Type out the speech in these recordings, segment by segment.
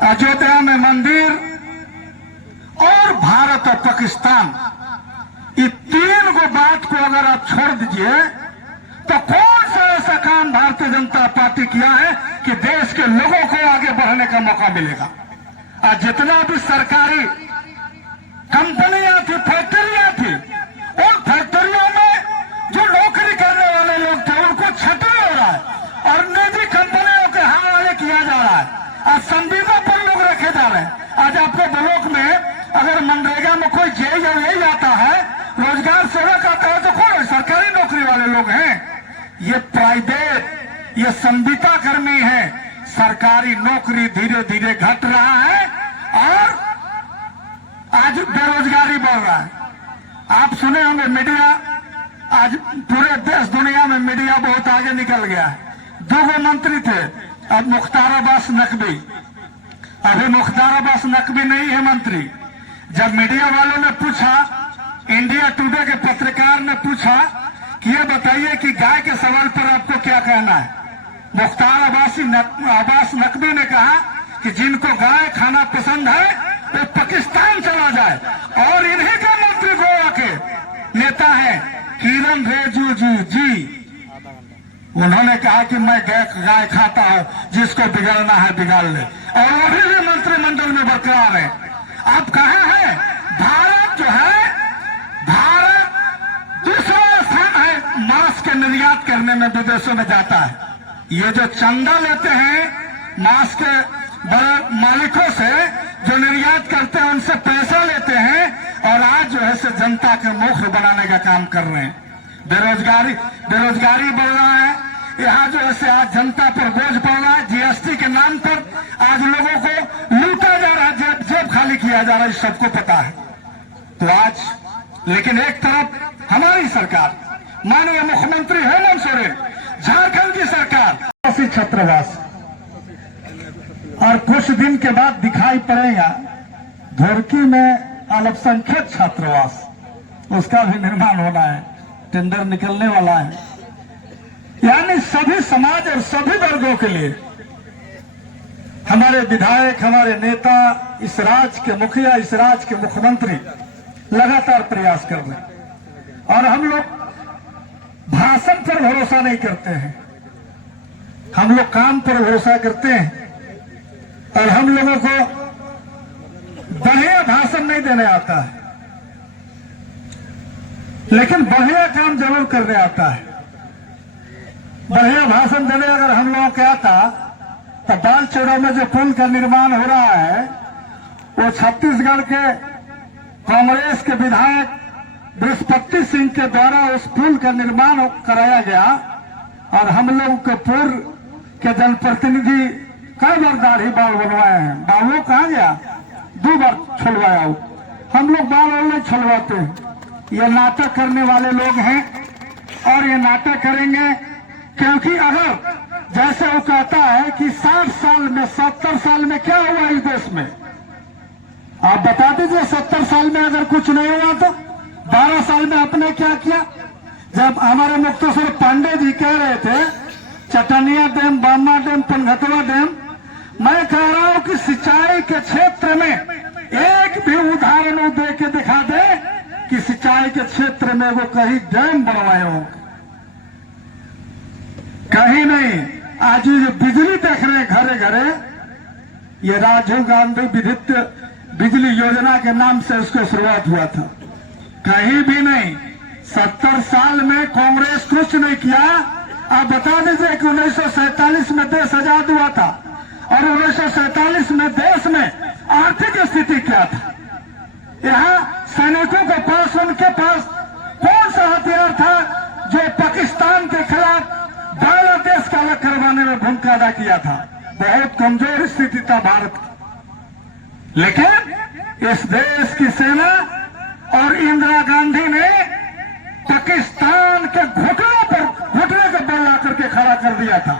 अयोध्या में मंदिर और भारत और पाकिस्तान, ये तीन को बात को अगर आप छोड़ दीजिए तो कौन सा ऐसा काम भारतीय जनता पार्टी किया है कि देश के लोगों को आगे बढ़ने का मौका मिलेगा। और जितना भी सरकारी कंपनियां थी, फैक्ट्रियां थी, उन फैक्ट्रियों में जो नौकरी करने वाले लोग थे उनको छटनी हो रहा है और निजी कंपनियों के हवाले किया जा रहा है। आज संविदा पर लोग रखे जा रहे हैं। आज आपके ब्लॉक में अगर मनरेगा में कोई जेई या यही आता है, रोजगार सेवक आता है, तो कौन सरकारी नौकरी वाले लोग हैं? ये प्राइवेट, ये संविदा कर्मी है। सरकारी नौकरी धीरे धीरे घट रहा है और आज बेरोजगारी बढ़ रहा है। आप सुने होंगे मीडिया, आज पूरे देश दुनिया में मीडिया बहुत आगे निकल गया है। 2 मंत्री थे, अब मुख्तार अब्बास नकवी, अभी मुख्तार अब्बास नकवी नहीं है मंत्री। जब मीडिया वालों ने पूछा, इंडिया टुडे के पत्रकार ने पूछा कि ये बताइए कि गाय के सवाल पर आपको क्या कहना है, मुख्तार अब्बास नकवी ने कहा कि जिनको गाय खाना पसंद है वो पाकिस्तान चला जाए। और इन्हीं का मंत्री गोवा के नेता है किरण रिजिजू जी, उन्होंने कहा कि मैं गाय खाता हूं, जिसको बिगाड़ना है बिगाड़ ले, और वो भी मंत्रिमंडल में बरकरार है। अब कहा है भारत जो है, भारत दूसरा स्थान है मांस के निर्यात करने में, विदेशों में जाता है। ये जो चंदा लेते हैं मांस के बड़े मालिकों से, जो निर्यात करते हैं उनसे पैसा लेते हैं, और आज जो है से जनता के मुख बनाने का काम कर रहे हैं। बेरोजगारी बढ़ रहा है, यहाँ जो है से आज जनता पर बोझ पड़ रहा है। जीएसटी के नाम पर आज लोगों को लूटा जा रहा है, जेब खाली किया जा रहा है, सबको पता है। तो आज लेकिन एक तरफ हमारी सरकार, माननीय मुख्यमंत्री हेमंत सोरेन, झारखंड की सरकार छात्रावास, और कुछ दिन के बाद दिखाई पड़ेगा धोरकी में अल्पसंख्यक छात्रावास, उसका भी निर्माण होना है, टेंडर निकलने वाला है। यानी सभी समाज और सभी वर्गों के लिए हमारे विधायक, हमारे नेता, इस राज्य के मुखिया, इस राज्य के मुख्यमंत्री लगातार प्रयास कर रहे हैं। और हम लोग भाषण पर भरोसा नहीं करते हैं, हम लोग काम पर भरोसा करते हैं। और हम लोगों को बढ़िया भाषण नहीं देने आता है, लेकिन बढ़िया काम जरूर करने आता है। बढ़िया भाषण देने अगर हम लोगों को आता तो बाल चौड़ा में जो पुल का निर्माण हो रहा है, वो छत्तीसगढ़ के कांग्रेस के विधायक बृहस्पति सिंह के द्वारा उस पुल का निर्माण कराया गया। और हम लोग के पूर्व के जनप्रतिनिधि कई बार दाढ़ी बाल बनवाए हैं, बालों कहाँ गया, 2 बार छुलवाया हो। हम लोग बाल नहीं छुलवाते हैं, ये नाटक करने वाले लोग हैं और ये नाटक करेंगे। क्योंकि अगर जैसे वो कहता है कि 60 साल में 70 साल में क्या हुआ इस देश में, आप बता दीजिए। 70 साल में अगर कुछ नहीं हुआ तो 12 साल में आपने क्या किया? जब हमारे मुक्तेश्वर पांडे जी कह रहे थे चटनिया डैम, बामा डैम, पनघटवा डैम, मैं कह रहा हूं कि सिंचाई के क्षेत्र में एक भी उदाहरण दे के दिखा दे कि सिंचाई के क्षेत्र में वो कहीं डैम बनवाए हो, कहीं नहीं। आज जो बिजली देख रहे हैं घरे घरे, ये राजीव गांधी विद्युत बिजली योजना के नाम से उसकी शुरुआत हुआ था, कहीं भी नहीं। 70 साल में कांग्रेस कुछ नहीं किया। आप बता दीजिए कि 1947 में देश आजाद हुआ था, और 1947 में देश में आर्थिक स्थिति क्या था? यहाँ सैनिकों के पास, उनके पास कौन सा हथियार था जो पाकिस्तान के खिलाफ बांग्लादेश का अलग करवाने में भूमिका अदा किया था? बहुत कमजोर स्थिति था भारत की। लेकिन इस देश की सेना और इंदिरा गांधी ने पाकिस्तान के घुटने के बल ला करके खड़ा कर दिया था,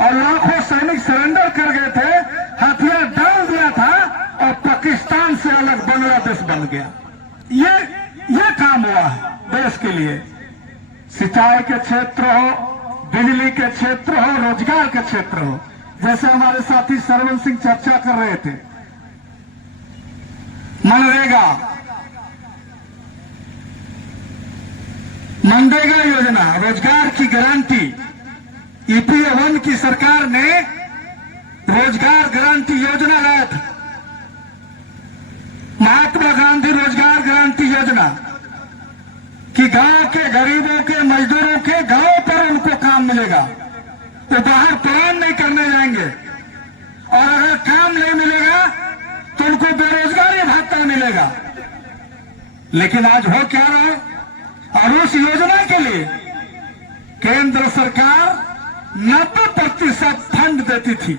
और लाखों सैनिक सरेंडर कर गए थे, हथियार डाल दिया था, और पाकिस्तान से अलग बांग्लादेश बन गया। ये काम हुआ है देश के लिए। सिंचाई के क्षेत्र हो, बिजली के क्षेत्र हो, रोजगार के क्षेत्र हो, जैसे हमारे साथी सरवन सिंह चर्चा कर रहे थे, मनरेगा योजना, रोजगार की गारंटी, EPA1 की सरकार ने रोजगार गारंटी योजना लाया था। महात्मा गांधी रोजगार गारंटी योजना कि गांव के गरीबों के मजदूरों के गांव पर उनको काम मिलेगा, वो बाहर प्लान नहीं करने जाएंगे, और अगर काम नहीं मिलेगा तो उनको बेरोजगारी भत्ता मिलेगा। लेकिन आज हो क्या रहा है, और उस योजना के लिए केंद्र सरकार 90% फंड देती थी,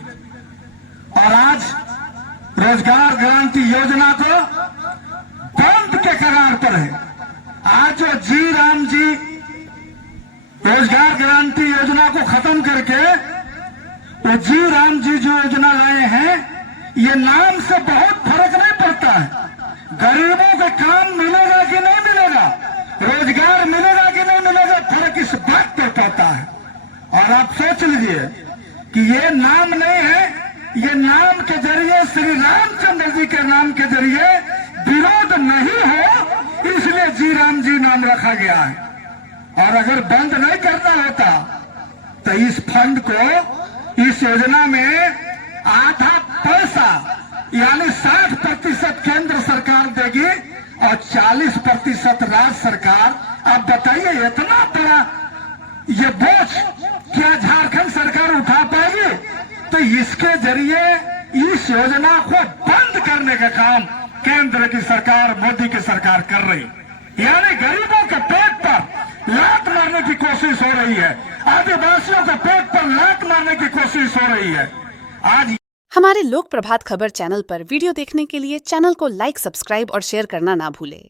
और आज रोजगार गारंटी योजना को बंद के कगार पर है। आज जो जी राम जी रोजगार गारंटी योजना को खत्म करके वो जी राम जी जो योजना लाए हैं, ये नाम से बहुत फर्क नहीं पड़ता है। गरीबों को काम मिलेगा कि नहीं मिलेगा, रोजगार मिलेगा कि नहीं मिलेगा, फर्क इस बात पर पड़ता है। और आप सोच लीजिए कि ये नाम नहीं है, ये नाम के जरिए श्री रामचंद्र जी के नाम के जरिए विरोध नहीं हो, इसलिए जी राम जी नाम रखा गया है। और अगर बंद नहीं करना होता तो इस फंड को, इस योजना में आधा पैसा यानी 60% केंद्र सरकार देगी और 40% राज्य सरकार। अब बताइए इतना बड़ा ये बोझ क्या झारखंड सरकार उठा पाएगी? तो इसके जरिए इस योजना को बंद करने का काम केंद्र की सरकार, मोदी की सरकार कर रही, यानी गरीबों के पेट पर लात मारने की कोशिश हो रही है, आदिवासियों के पेट पर लात मारने की कोशिश हो रही है। आज हमारे लोक प्रभात खबर चैनल पर वीडियो देखने के लिए चैनल को लाइक, सब्सक्राइब और शेयर करना ना भूलें।